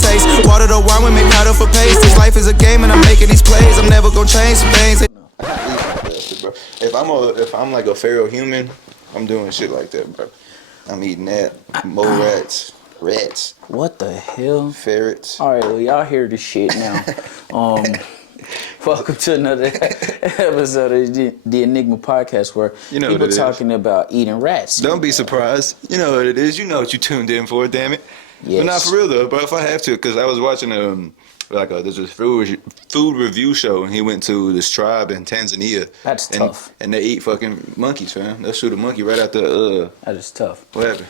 taste. Water the wine, we make powder for paste. This life is a game and I'm making these plays. I'm never gonna change some things. Bro. If I'm like a feral human, I'm doing shit like that, bro. I'm eating that. Mole rats. What the hell? Ferrets. All right, well, y'all hear this shit now. Welcome to another episode of the Enigma podcast, where people talking about eating rats. Don't be surprised. You know what it is. You know what you tuned in for. Damn it. Yes. But not for real though. But if I have to, because I was watching there's a food review show, and he went to this tribe in Tanzania. That's tough. And they eat fucking monkeys, fam. They'll shoot a monkey right out the That is tough. Whatever.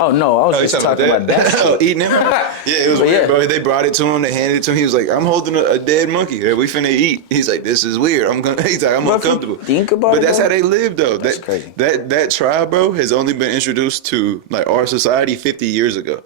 Oh no, I was just talking about that. Oh, eating him? Yeah, it was weird, bro. They brought it to him, they handed it to him. He was like, I'm holding a dead monkey that we finna eat. He's like, this is weird. He's like, I'm uncomfortable. Think about it, but that's bro. how they live though. That's crazy. That tribe, bro, has only been introduced to like our society 50 years ago.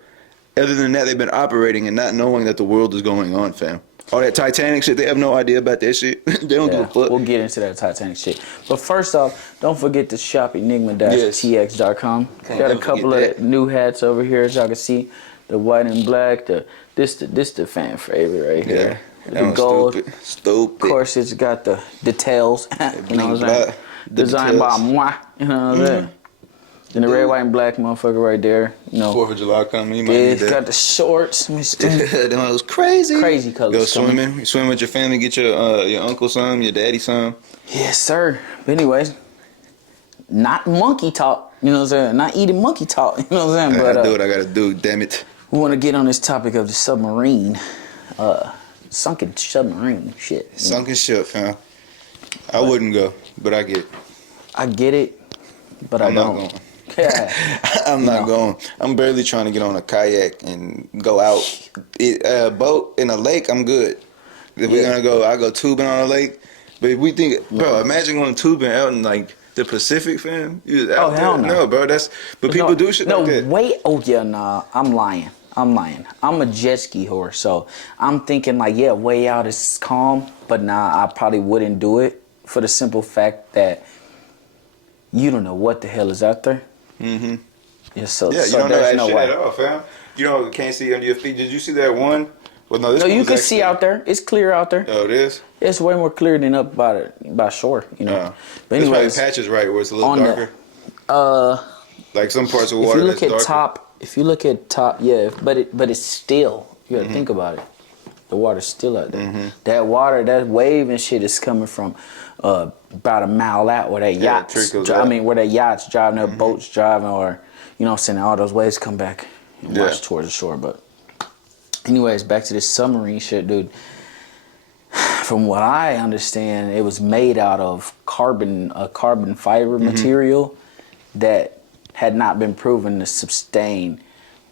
Other than that, they've been operating and not knowing that the world is going on, fam. All that Titanic shit, they have no idea about that shit. They don't give a fuck. We'll get into that Titanic shit. But first off, don't forget to shop enigma-tx.com. Got a couple of new hats over here, as y'all can see. The white and black. This the fan favorite right here. Yeah. The gold. Stupid. Of course, it's got the tails. You know what I'm saying? Designed by moi. You know what I'm saying? Then the red, white, and black motherfucker right there. You know, 4th of July coming. You might yeah, need that. got the shorts. That was crazy. Crazy colors. Go swimming. You swim with your family. Get your uncle some, your daddy some. Yes, sir. But anyways, not monkey talk. You know what I'm saying? Not eating monkey talk. You know what I'm saying? I gotta do what I gotta do. Damn it. We want to get on this topic of the submarine, sunken submarine shit. Sunken ship, fam. I wouldn't go, but I get it. I get it, but I don't. Not going. Yeah. I'm not going. I'm barely trying to get on a kayak and go out. A boat in a lake, I'm good. If we're gonna go, I go tubing on a lake. But if we think, bro, imagine going tubing out in like the Pacific, fam. You just out there. Hell no. No, bro. But people do shit like that. No, wait. Oh yeah, nah. I'm lying. I'm a jet ski whore, so I'm thinking like, yeah, way out is calm, but nah, I probably wouldn't do it for the simple fact that you don't know what the hell is out there. Mm-hmm. Yeah, so you don't know that no shit way. at all, fam. You can't see under your feet. Did you see that one? Well, no, you can see out there. It's clear out there. Oh, it is? It's way more clear than up by shore, you know. But anyways, there's patches right where it's a little darker. Like some parts of water that's darker. If you look at top, yeah, but it's still. You gotta think about it. The water's still out there. Mm-hmm. That water, that wave and shit is coming from about a mile out where that where that yachts driving, their boats driving, or you know what I'm saying, all those waves come back and wash towards the shore. But anyways, back to this submarine shit, dude. From what I understand, it was made out of carbon fiber material that had not been proven to sustain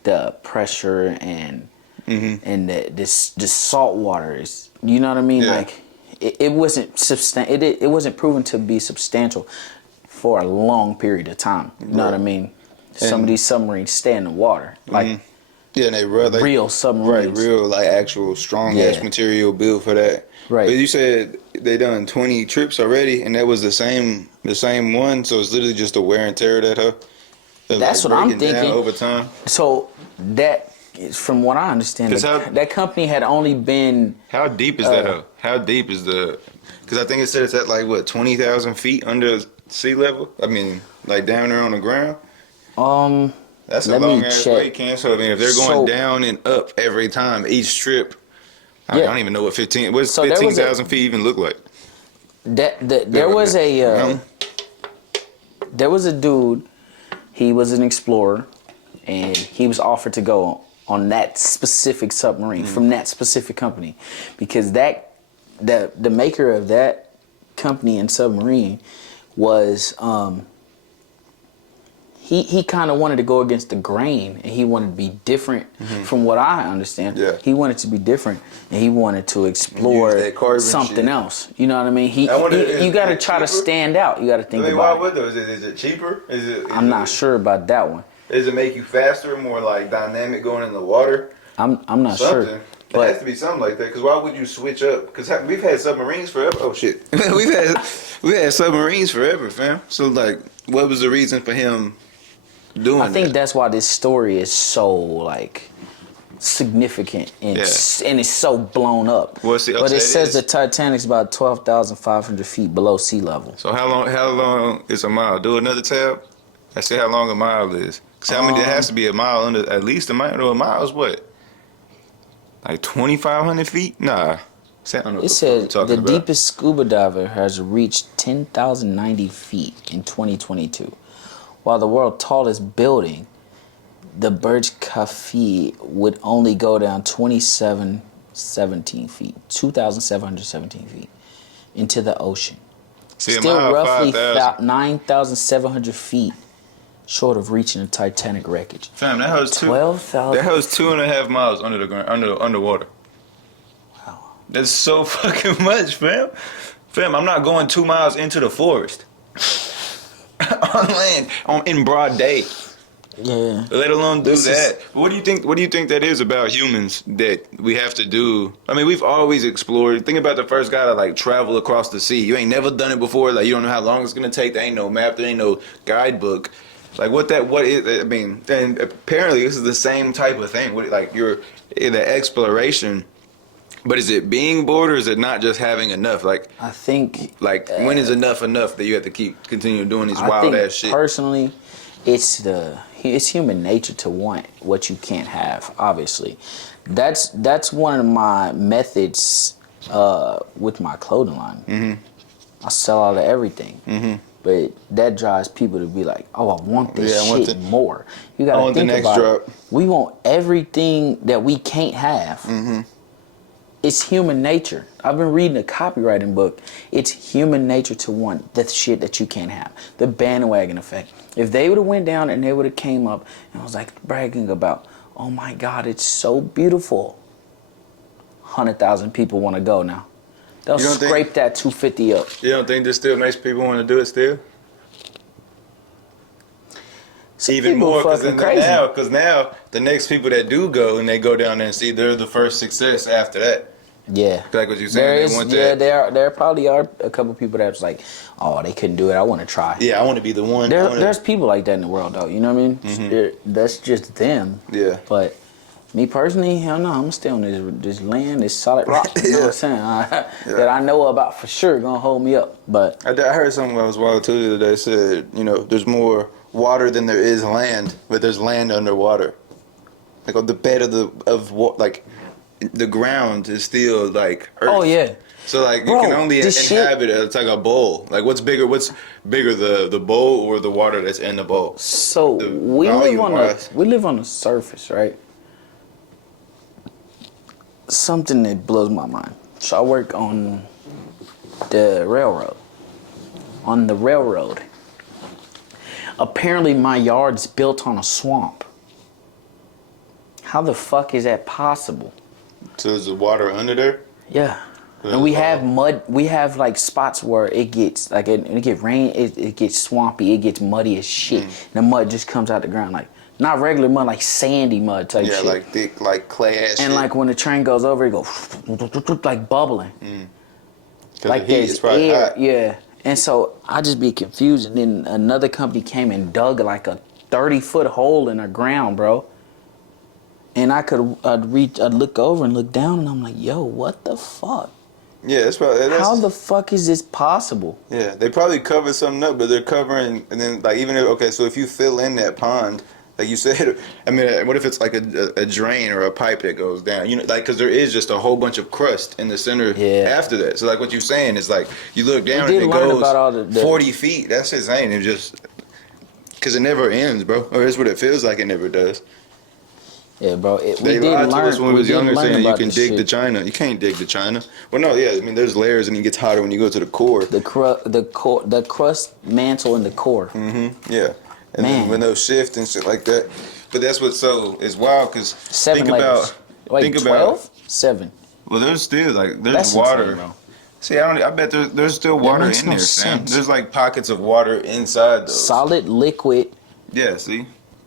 the pressure and this salt water is, you know what I mean? Yeah. Like it wasn't it wasn't proven to be substantial for a long period of time. You know what I mean? Some of these submarines stay in the water, like and they real submarines, right? Real like actual strong ass material built for that. Right. But you said they done 20 trips already, and that was the same one. So it's literally just a wear and tear of that, huh? That's what I'm thinking. Over time. So that, from what I understand, that company had only been. How deep is that? How deep is the? Because I think it said it's at like what 20,000 feet under sea level. I mean, like down there on the ground. That's a long ass way, Ken. So I mean, if they're going down and up every time, each trip, I don't even know what 15,000 feet even look like. There was a dude. He was an explorer, and he was offered to go on that specific submarine from that specific company, because the maker of that company and submarine was he kind of wanted to go against the grain, and he wanted to be different. From what I understand, he wanted to be different, and he wanted to explore something else. You know what I mean? You got to try to stand out. You got to think about it. Is it cheaper? I'm not sure about that one. Does it make you faster, more like dynamic going in the water? I'm not sure. But it has to be something like that, because why would you switch up? Because we've had submarines forever. Oh shit, we've had submarines forever, fam. So like, what was the reason for him doing that? I think that's why this story is so significant and it's so blown up. Well, see, but it says the Titanic's about 12,500 feet below sea level. So how long is a mile? Do another tab. I see how long a mile is. Cause how many? It has to be a mile under. At least a mile. A mile is what? Like 2,500 feet? Nah. It says the deepest scuba diver has reached 10,090 feet in 2022, while the world's tallest building, the Burj Khalifa, would only go down 2,717 feet into the ocean. Still roughly 9,700 feet short of reaching the Titanic wreckage. Fam, that holds 12,000. That holds 2.5 miles under the ground, underwater. Wow, that's so fucking much, fam. Fam, I'm not going 2 miles into the forest on land in broad day. Yeah. Let alone do that. What do you think? What do you think that is about humans that we have to do? I mean, we've always explored. Think about the first guy to like travel across the sea. You ain't never done it before. Like you don't know how long it's gonna take. There ain't no map. There ain't no guidebook. Like what is? I mean, and apparently this is the same type of thing. Like you're in the exploration. But is it being bored or is it not just having enough? Like I think. Like when is enough that you have to continue doing these wild ass shit? Personally, it's human nature to want what you can't have. Obviously, that's one of my methods with my clothing line. Mm-hmm. I sell out of everything, but that drives people to be like, "Oh, I want this shit more." You gotta think about it. We want everything that we can't have. Mm-hmm. It's human nature. I've been reading a copywriting book. It's human nature to want the shit that you can't have. The bandwagon effect. If they would have went down and they would have came up and was like bragging about, oh my God, it's so beautiful. 100,000 people want to go now. They'll scrape that 250 up. You don't think this still makes people want to do it still? Even more because now the next people that do go and they go down there and see, they're the first success after that. Yeah, like what you saying. There probably are a couple people that's like, oh, they couldn't do it. I want to try. Yeah, I want to be the one. There's people like that in the world, though. You know what I mean? Mm-hmm. That's just them. Yeah. But me personally, hell no, I'm gonna stay on this land, this solid rock. You know what I'm saying? That I know about for sure gonna hold me up. But I heard something that was wild too the other day. Said there's more water than there is land, but there's land underwater. Like on the bed the ground is still like earth. Oh yeah. So like you can only inhabit it. It's like a bowl. Like what's bigger, the bowl or the water that's in the bowl? So we live on the surface, right? Something that blows my mind. So I work on the railroad. On the railroad. Apparently my yard's built on a swamp. How the fuck is that possible? So is the water under there? Yeah. And we have mud. We have like spots where it gets like it get rain. It gets swampy. It gets muddy as shit. The mud just comes out the ground like not regular mud, like sandy mud type shit. Yeah, like thick, like clay ass. And shit. Like when the train goes over, it goes like bubbling. Like the heat is probably hot. Yeah. And so I just be confused. And then another company came and dug like a 30-foot hole in the ground, bro. And I'd look over and look down, and I'm like, yo, what the fuck? Yeah, that's probably. How the fuck is this possible? Yeah, they probably covered something up, but they're covering, and then like so if you fill in that pond, like you said, I mean, what if it's like a drain or a pipe that goes down? Because there is just a whole bunch of crust in the center after that. So like what you're saying is like you look down and it goes about 40 feet. That's insane. It just because it never ends, bro. Or that's what it feels like. It never does. Yeah, bro. They lied to us when we was younger, saying you can dig to China. You can't dig to China. Well, no, yeah. I mean, there's layers, and it gets hotter when you go to the core. The crust mantle and the core. Mm-hmm. Yeah, and then when those shift and shit like that. But that's what's it's wild because think layers. Wait, 12? 7. Well, there's still there's water. Insane, see, I bet there's still water in there, Sam. There's like pockets of water inside those. Solid liquid. Yeah. See.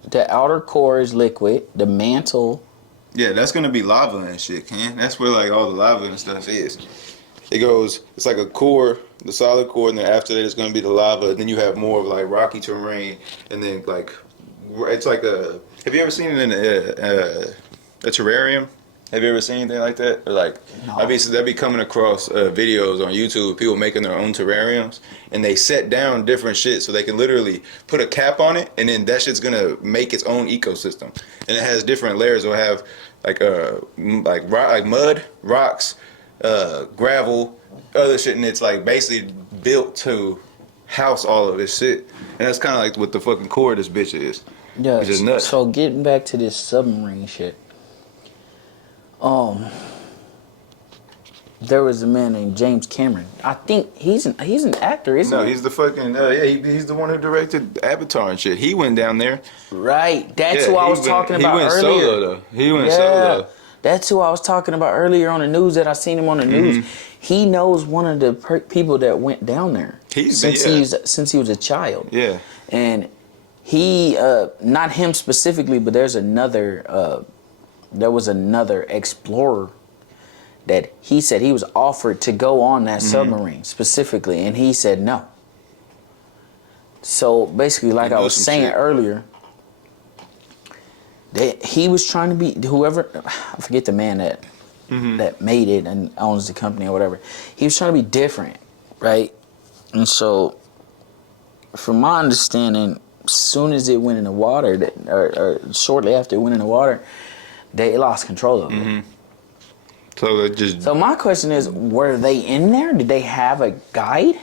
The outer core is liquid. The mantle. Yeah, that's gonna be lava and shit, Ken. That's where like all the lava and stuff is. It's like a core, the solid core, and then after that it's gonna be the lava. And then you have more of like rocky terrain, and then like it's like have you ever seen it in a terrarium? Have you ever seen anything like that? Or like, no. I'd be coming across videos on YouTube, people making their own terrariums, and they set down different shit so they can literally put a cap on it, and then that shit's gonna make its own ecosystem. And it has different layers. It'll have like mud, rocks, gravel, other shit, and it's like basically built to house all of this shit. And that's kind of like what the fucking core of this bitch is. Yeah. Which is nuts. So getting back to this submarine shit. There was a man named James Cameron. I think he's an actor, isn't he? No, he's the fucking he's the one who directed Avatar and shit. He went down there. Right. That's who I was talking about earlier. Solo though. He went solo. That's who I was talking about earlier on the news that I seen him on the news. He knows one of the people that went down there since he was a child. Yeah. And he not him specifically, but there was another explorer that he said he was offered to go on that submarine specifically, and he said no. So basically, like I was saying earlier, that he was trying to be whoever, I forget the man that made it and owns the company or whatever. He was trying to be different, right? And so, from my understanding, as soon as it went in the water, or shortly after it went in the water, they lost control of it. So my question is, were they in there? Did they have a guide?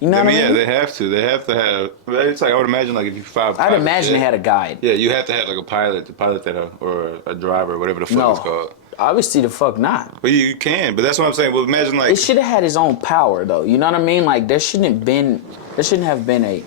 You know what I mean? Yeah, they have to. They have to have. It's like I would imagine, like if you I'd imagine they had a guide. Yeah, you have to have like a pilot to pilot that, or a driver, whatever the fuck it's called. Obviously, the fuck not. Well, you can, but that's what I'm saying. Well, imagine like it should have had his own power, though. You know what I mean? Like there shouldn't have been a.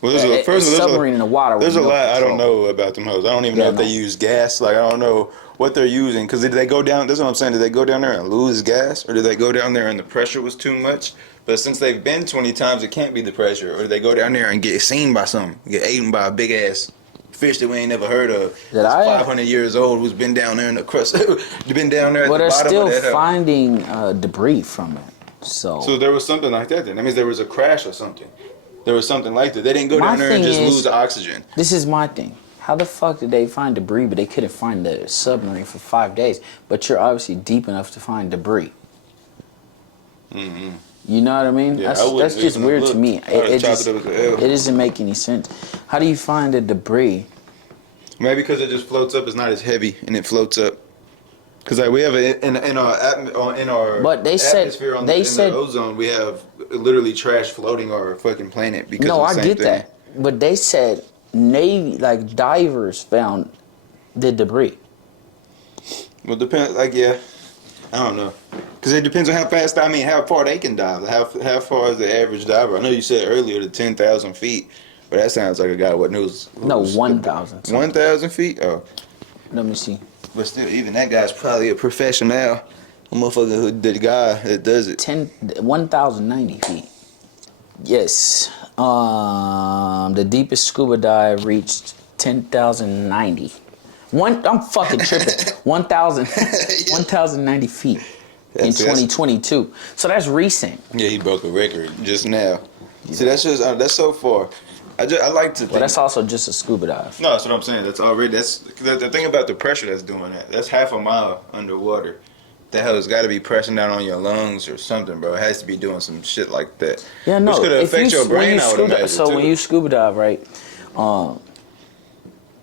Well, there's a submarine in the water. There's a lot I don't know about them hoes. I don't even know if they use gas. Like I don't know what they're using, because did they go down? That's what I'm saying. Did they go down there and lose gas, or did they go down there and the pressure was too much? But since they've been 20 times, it can't be the pressure. Or did they go down there and get seen by something, get eaten by a big ass fish that we ain't never heard of? That's 500 years old, who's been down there in the crust, been down there at the bottom of that. Well, they're still finding debris from it. So there was something like that then. That means there was a crash or something. There was something like that. They didn't go down there and just lose the oxygen. This is my thing. How the fuck did they find debris, but they couldn't find the submarine for 5 days? But you're obviously deep enough to find debris. You know what I mean? Yeah, that's just weird to me. It doesn't make any sense. How do you find the debris? Maybe because it just floats up. It's not as heavy, and it floats up. Because like we have in our but they atmosphere said, in the ozone, we have literally trash floating our fucking planet. Because no, of the I same get that. But they said Navy, like divers, found the debris. Well, depends. Like I don't know. Because it depends on how fast. I mean, how far they can dive. How far is the average diver? I know you said earlier the 10,000 feet, but that sounds like a guy what knows. No, 1,000. 1,000 feet. Oh, let me see. But still, even that guy's probably a professional. A motherfucker, the guy that does it. 1,090 feet. Yes. The deepest scuba dive reached 10,090. I'm fucking tripping. 1,090 feet in 2022. So that's recent. Yeah, he broke a record just now. Yeah. See, that's so far. I like to think. Well, that's also just a scuba dive. No, that's what I'm saying. That's the thing about the pressure that's doing that. That's half a mile underwater. The hell, it's got to be pressing down on your lungs or something, bro. It has to be doing some shit like that. Yeah, no. Which could affect your brain, I would imagine, so when you scuba dive, right,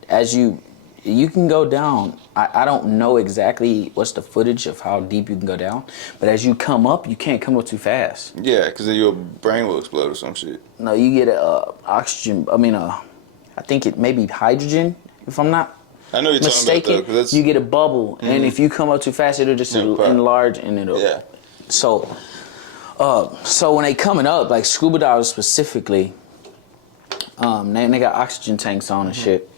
as you can go down. I don't know exactly what's the footage of how deep you can go down, but as you come up, you can't come up too fast. Yeah, because then your brain will explode or some shit. No, you get oxygen. I think it may be hydrogen, if I'm not mistaken. Talking about you get a bubble, and if you come up too fast, it'll just enlarge and it'll. Yeah. So when they coming up, like scuba divers specifically, they got oxygen tanks on and shit.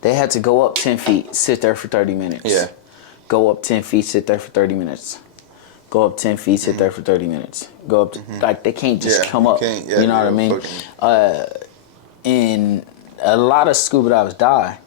They had to go up 10 feet, sit there for 30 minutes. Yeah. Go up 10 feet, sit there for 30 minutes. Go up 10 feet, sit there for 30 minutes. Go up to, like, they can't just come up. You know what I mean? And a lot of scuba divers die.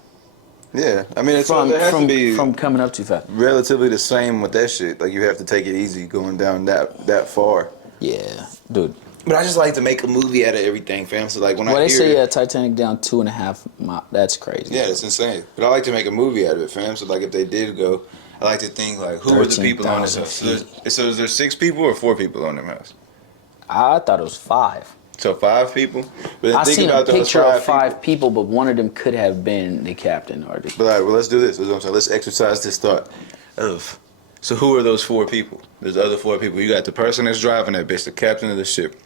Yeah. I mean, it has to be from coming up too fast. Relatively the same with that shit. Like, you have to take it easy going down that far. Yeah. Dude. But I just like to make a movie out of everything, fam. So like when well, I they hear say Titanic down 2.5 miles. That's crazy. yeah, that's insane. But I like to make a movie out of it, fam. So like if they did go, I like to think like who were the people on this house? So is there 6 people or 4 people on their house? I thought it was 5. So 5 people. But then I think seen about a picture of 5 people. people, but one of them could have been the captain or the. But all right, well let's do this. That's what I'm saying. Let's exercise this thought of. So who are those 4 people? There's the other 4 people. You got the person that's driving that bitch, the captain of the ship.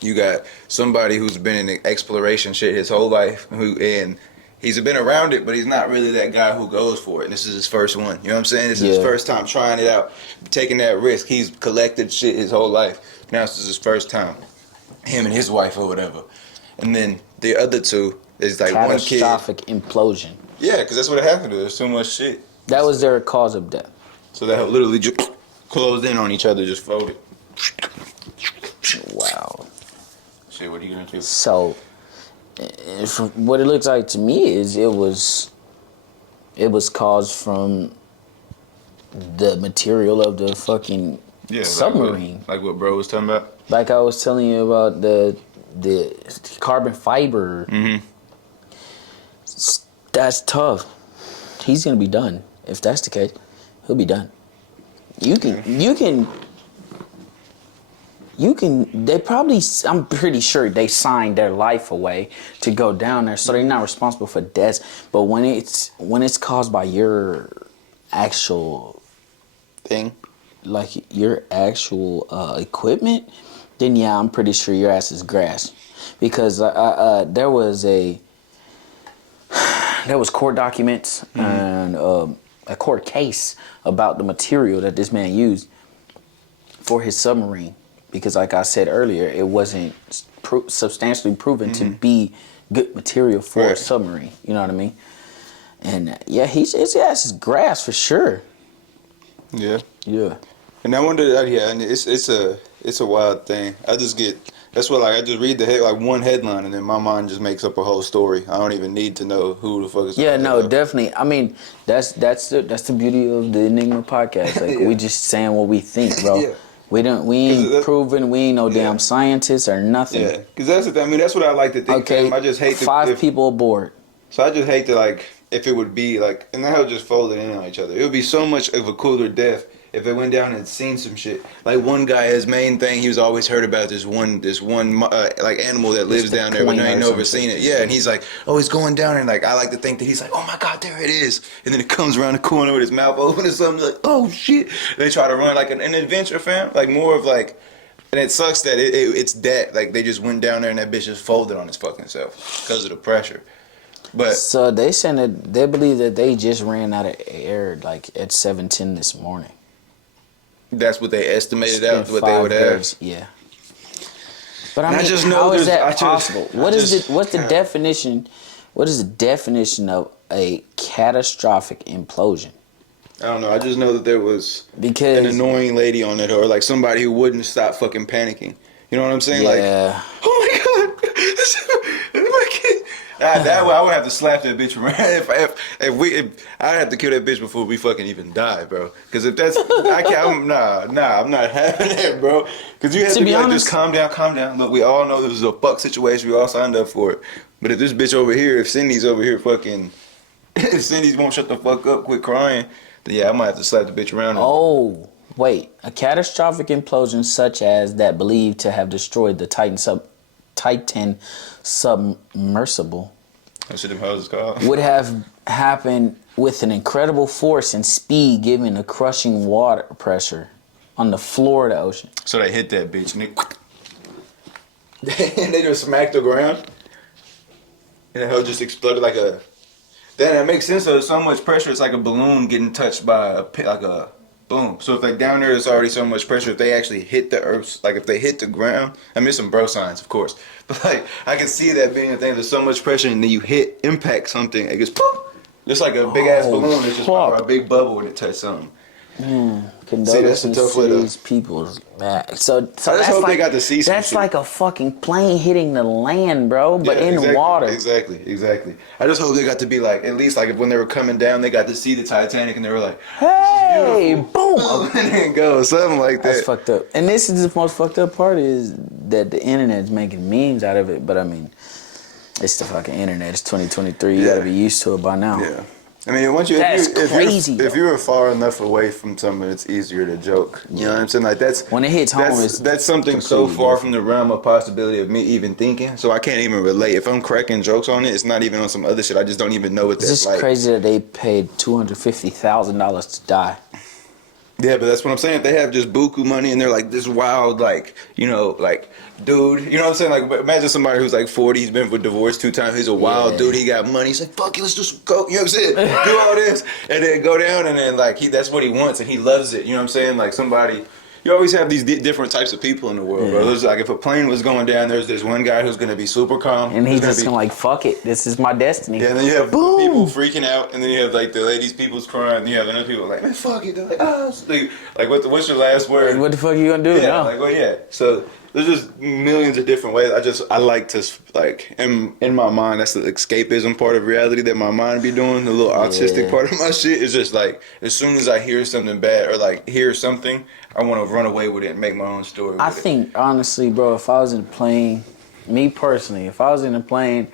You got somebody who's been in the exploration shit his whole life, and he's been around it, but he's not really that guy who goes for it. And this is his first one. You know what I'm saying? This is his first time trying it out, taking that risk. He's collected shit his whole life. Now this is his first time. Him and his wife or whatever. And then the other 2 is like one kid. Catastrophic implosion. Yeah, because that's what happened to. There's too much shit. That was their cause of death. So that literally just closed in on each other, just folded. Wow. Shit, what are you gonna do? So, what it looks like to me is it was caused from the material of the fucking submarine. Like what bro was talking about? Like I was telling you about the carbon fiber. Mm-hmm. That's tough. He's gonna be done. If that's the case, he'll be done. You can. They probably. I'm pretty sure they signed their life away to go down there, so they're not responsible for deaths. But when it's caused by your actual thing, like your actual equipment, then yeah, I'm pretty sure your ass is grass, because there was court documents and a court case about the material that this man used for his submarine. Because like I said earlier, it wasn't substantially proven to be good material for a submarine. You know what I mean? And yeah, his ass is grass for sure. Yeah. Yeah. And I wonder, and it's a wild thing. I just that's what I just read the one headline and then my mind just makes up a whole story. I don't even need to know who the fuck is. Yeah, no, definitely. I mean, that's the beauty of the Enigma podcast. Like we just saying what we think, bro. Yeah. We ain't proven. We ain't no damn scientists or nothing. Yeah, because that's the thing. I mean, that's what I like to think. Okay, I just hate 5 people aboard. So I just hate to if it would be and that would just fold it in on each other. It would be so much of a cooler death if they went down and seen some shit. Like one guy, his main thing, he was always heard about this one animal that lives down there, but I ain't never seen it. Yeah, and he's like, oh, he's going down, and I like to think that he's like, oh my god, there it is, and then it comes around the corner with his mouth open or something, like, oh shit. They try to run like an adventure, fam, more of and it sucks that it's that they just went down there and that bitch just folded on his fucking self because of the pressure. But so they said that they believe that they just ran out of air at 7:10 this morning. That's what they estimated out what they would have. Yeah. But I mean, how is that possible? What's the definition? What is the definition of a catastrophic implosion? I don't know. I just know that there was an annoying lady on it, or somebody who wouldn't stop fucking panicking. You know what I'm saying? Yeah. Oh my god. That way I would have to slap that bitch around. If I'd have to kill that bitch before we fucking even die, bro. Because if that's, I'm not having that, bro. Because you have to be honest, just calm down. Look, we all know this is a fuck situation. We all signed up for it. But if this bitch over here, if Cindy's over here fucking, if Cindy's won't shut the fuck up, quit crying, then yeah, I might have to slap the bitch around. Oh, wait. A catastrophic implosion such as that believed to have destroyed the Titan submersible that's what them houses called. Would have happened with an incredible force and speed, given a crushing water pressure on the floor of the ocean. So they hit that bitch and they just smacked the ground, and the hell just exploded like a. Then that makes sense. So there's so much pressure. It's like a balloon getting touched by a boom. So if down there, there's already so much pressure. If they actually hit the earth, if they hit the ground, I mean, some BroScience, of course. But I can see that being a thing. There's so much pressure, and then you impact something, it goes poof. Just like a big ass balloon. It's just a big bubble when it touches something. Condolences to these people. So I just hope they got to see some That's shit. like a fucking plane hitting the land, bro, but in water. Exactly. I just hope they got to be at least when they were coming down, they got to see the Titanic and they were like, hey, boom. And then go, something like that. That's fucked up. And this is the most fucked up part is that the internet's making memes out of it, but I mean, it's the fucking internet. It's 2023. You gotta be used to it by now. Yeah. I mean, if you're far enough away from something, it's easier to joke. You know what I'm saying? Like when it hits home, that's something so far from the realm of possibility of me even thinking. So I can't even relate. If I'm cracking jokes on it, it's not even on some other shit. I just don't even know what that's like. It's just crazy that they paid $250,000 to die. Yeah, but that's what I'm saying. If they have just buku money and they're like this wild, like, you know, like, dude, you know what I'm saying? Like, imagine somebody who's like 40, he's been for divorce 2 times, he's a wild dude, he got money, he's like, fuck it, let's do some coke, you know what I'm saying? Do all this, and then go down, and then, like, that's what he wants, and he loves it, you know what I'm saying? Like, somebody, you always have these different types of people in the world, bro. There's like, if a plane was going down, there's this one guy who's going to be super calm. And he's just like, fuck it, this is my destiny. Yeah, and then you have people freaking out, and then you have, like, the ladies, people's crying, and you have other people like, man, fuck it. They're like, like what's your last word? What the fuck are you going to do? Yeah, like, well, yeah. So there's just millions of different ways. I like to, like, in my mind, that's the escapism part of reality that my mind be doing. The little autistic part of my shit is just like, as soon as I hear something bad or like hear something, I want to run away with it and make my own story with I think, honestly, bro, if I was in a plane, me personally, if I was in a plane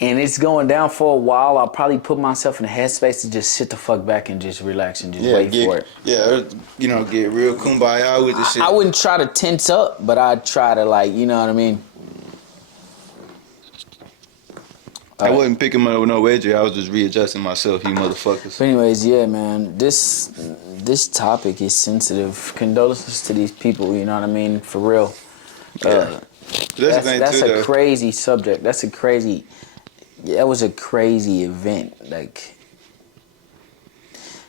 and it's going down for a while, I'll probably put myself in a headspace to just sit the fuck back and just relax and just wait for it. Yeah, you know, get real kumbaya with this shit. I wouldn't try to tense up, but I'd try to, like, you know what I mean? I wasn't picking up with no wedgie. I was just readjusting myself, you motherfuckers. But anyways, yeah, man, this topic is sensitive. Condolences to these people, you know what I mean? For real. Yeah. That's a crazy subject. That was a crazy event. Like,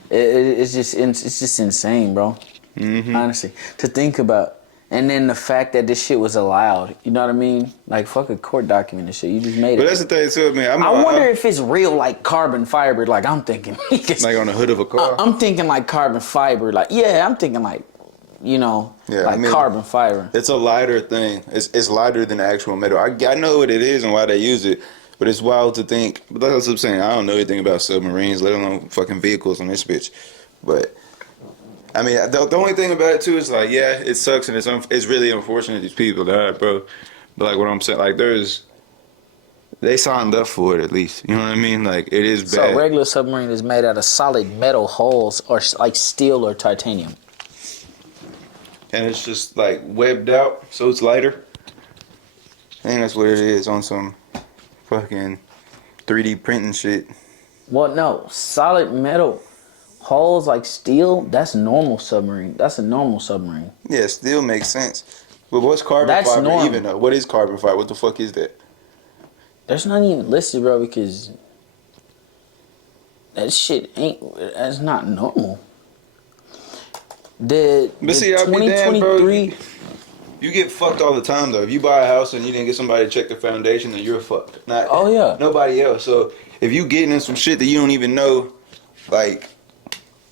it's just insane, bro. Mm-hmm. Honestly, to think about. And then the fact that this shit was allowed, you know what I mean? Like, fuck a court document and shit. You just made it. But that's the thing too, man. I wonder if it's real, like carbon fiber. Like, I'm thinking, like on the hood of a car. I'm thinking like carbon fiber. Like, yeah, I'm thinking like, you know, carbon fiber. It's a lighter thing. It's lighter than actual metal. I know what it is and why they use it, but it's wild to think. But that's what I'm saying. I don't know anything about submarines, let alone fucking vehicles on this bitch. But I mean, the only thing about it too is like, yeah, it sucks and it's really unfortunate these people died, bro. But like what I'm saying, like they signed up for it at least. You know what I mean? Like it is bad. So a regular submarine is made out of solid metal hulls or like steel or titanium. And it's just like webbed out, so it's lighter. I think that's what it is on some fucking 3D printing shit. Well, no, solid metal hulls like steel. That's normal submarine. That's a normal submarine. Yeah, steel makes sense. But what's carbon fiber normal. Even though? What is carbon fiber? What the fuck is that? That's not even listed, bro, because that shit that's not normal. But see, I'll be damned, bro. You get fucked all the time, though. If you buy a house and you didn't get somebody to check the foundation, then you're fucked. Not nobody else. So if you getting in some shit that you don't even know, like,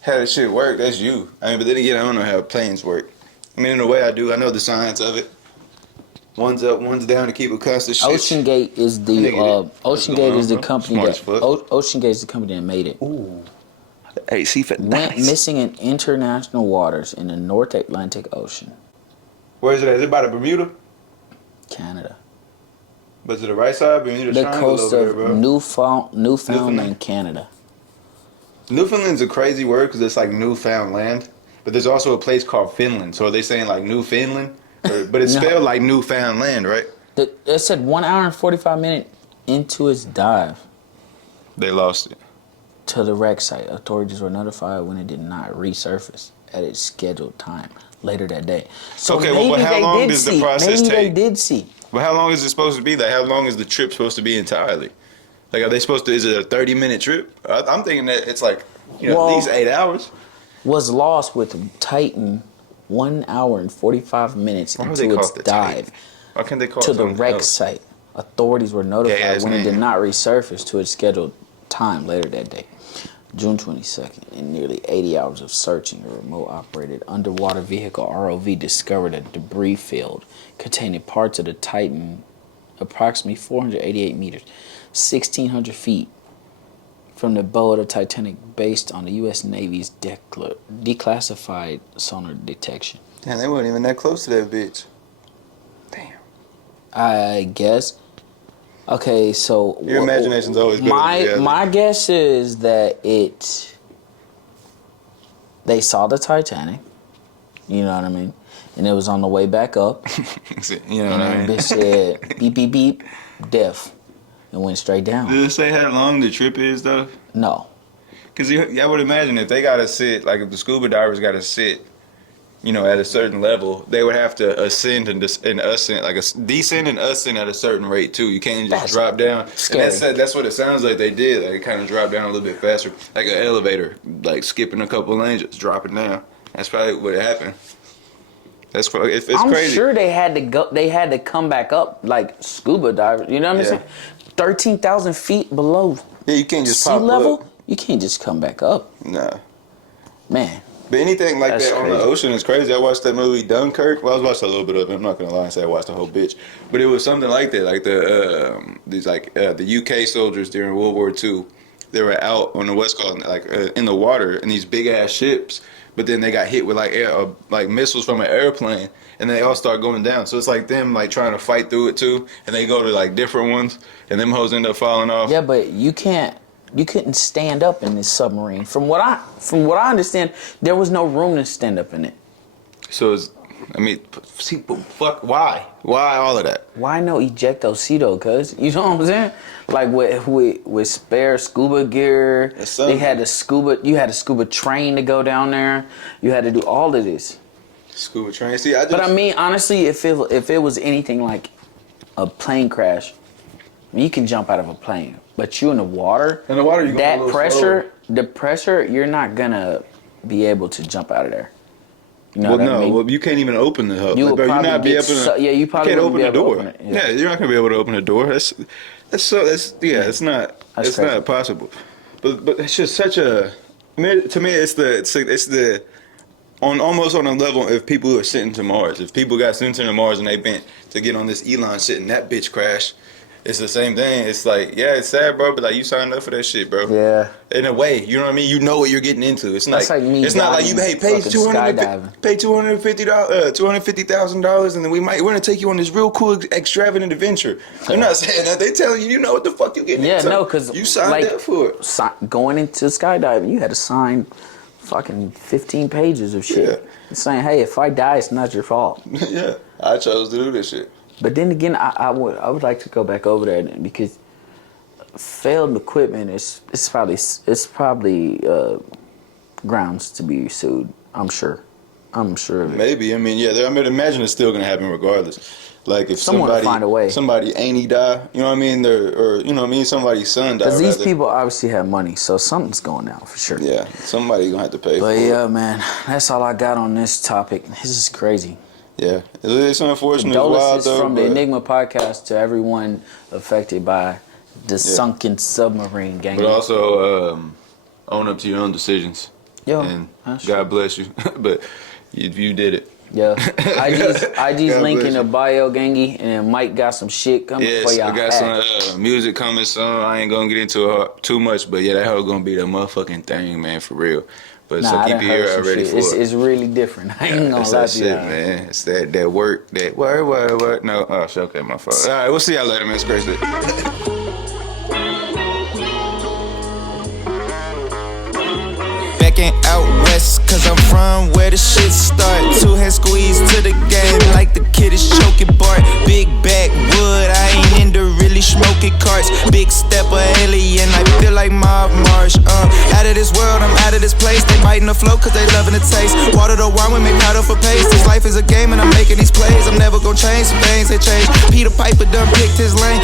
how this shit work, that's you. I mean, but then again, I don't know how planes work. I mean, in a way I do. I know the science of it. One's up, one's down to keep a constant shit. Ocean Gate is the company Ocean Gate is the company that made it. Ooh. Hey, see, went missing in international waters in the North Atlantic Ocean. Where is it at? Is it by the Bermuda? Canada. But to the right side, Bermuda the Triangle coast over of there, bro. Newfoundland, Canada. Newfoundland's a crazy word because it's like Newfoundland, but there's also a place called Finland. So are they saying like Newfoundland? But it's spelled like Newfoundland, right? It said 1 hour and 45 minutes into its dive. They lost it. To the wreck site, authorities were notified when it did not resurface at its scheduled time later that day. So okay, well, how long does the process take? Maybe they did see. But how long is it supposed to be? Like, how long is the trip supposed to be entirely? Like, are they supposed to? Is it a 30-minute trip? I'm thinking that it's like, at least 8 hours. Was lost with Titan 1 hour and 45 minutes into its dive. Why can't they call to it the wreck site? Authorities were notified when it did not resurface to its scheduled time later that day. June 22nd, in nearly 80 hours of searching, a remote-operated underwater vehicle, ROV, discovered a debris field containing parts of the Titan approximately 488 meters, 1,600 feet from the bow of the Titanic based on the U.S. Navy's declassified sonar detection. Damn, they weren't even that close to that bitch. Damn. I guess. Okay, so your imagination's always better. My guess is that they saw the Titanic. You know what I mean? And it was on the way back up. You know what I mean? Bitch said beep beep beep, death, and went straight down. Did it say how long the trip is though? No. Because I would imagine if they gotta sit, like if the scuba divers gotta sit, you know, at a certain level, they would have to ascend and ascend, like descend and ascend at a certain rate too. You can't just drop down. Scary. And that's what it sounds like they did. Like it kind of dropped down a little bit faster, like an elevator, like skipping a couple lanes, just dropping down. That's probably what happened. That's probably, it's I'm crazy. sure they had to go. They had to come back up like scuba divers. You know what I'm saying? 13,000 feet below. Yeah, you can't just sea pop level. Up. You can't just come back up. Nah. Man. But anything like That's that on crazy. the ocean is crazy. I watched that movie Dunkirk. Well, I was watching a little bit of it. I'm not gonna lie and say I watched the whole bitch. But it was something like that. Like the UK soldiers during World War II, they were out on the West Coast, like in the water in these big ass ships. But then they got hit with like missiles from an airplane, and they all start going down. So it's like them like trying to fight through it too, and they go to like different ones, and them hoes end up falling off. Yeah, but you couldn't stand up in this submarine. From what I understand, there was no room to stand up in it. So fuck, why all of that? Why no ejectocito? Cuz you know what I'm saying? Like with spare scuba gear, they had the scuba. You had a scuba train to go down there. You had to do all of this. Scuba train. See, But I mean, honestly, if it was anything like a plane crash, you can jump out of a plane. But you in the water, you that pressure, you're not gonna be able to jump out of there. You know what I mean? Well, you can't even open the hub. You Like, would bro, probably you're not be able to. you probably can't wouldn't open be the able to door. open it. Yeah, you're not gonna be able to open the door. It's not possible. But it's just such a. To me, it's the almost on a level if people are sent to Mars. If people got sent to Mars and they bent to get on this Elon shit and that bitch crashed. It's the same thing. It's like, yeah, it's sad, bro, but like you signed up for that shit, bro. Yeah. In a way, you know what I mean. You know what you're getting into. It's That's like me. It's not like you pay $250,000, and then we're gonna take you on this real cool, extravagant adventure. I'm not saying that. They telling you know what the fuck you getting into. Yeah, no, because you signed up for it. Going into skydiving, you had to sign fucking 15 pages of shit. Yeah. Saying, hey, if I die, it's not your fault. Yeah, I chose to do this shit. But then again, I would like to go back over there because failed equipment is probably grounds to be sued. I'm sure of it. Maybe. I mean, yeah. I mean, imagine it's still gonna happen regardless. Like if Someone will find a way. somebody ain't die, you know what I mean? Or you know what I mean? Somebody's son died. Because these people obviously have money, so something's going down for sure. Yeah, somebody gonna have to pay. But for yeah, it. man, that's all I got on this topic. This is crazy. Yeah, it's unfortunate. Condolences It's wild, though, from the Enigma podcast to everyone affected by the sunken submarine gang. But also, own up to your own decisions. Yo, and God bless you. But you did it. Yeah, IG's link in the bio, gangy, and Mike got some shit coming for y'all. I got some music coming soon. I ain't gonna get into it too much, but yeah, that hoe gonna be the motherfucking thing, man, for real. But so keep your ear ready for it. It's really different. I ain't gonna lie to you. Man. It's that work, that what? No, oh, shit, okay, my fault. All right, we'll see y'all later, man. It's crazy. Backing out west, cause I'm from where the shit start. Two hands squeezed to the game like the kid is choking Bart. Big backwood, I ain't into really smoking carts. Big stepper alien, I feel like Mob Marsh. Out of this world, I'm out of this place. They biting the flow cause they loving the taste. Water the wine, we make powder for paste. This life is a game and I'm making these plays. I'm never gonna change, some things they change. Peter Piper done picked his lane.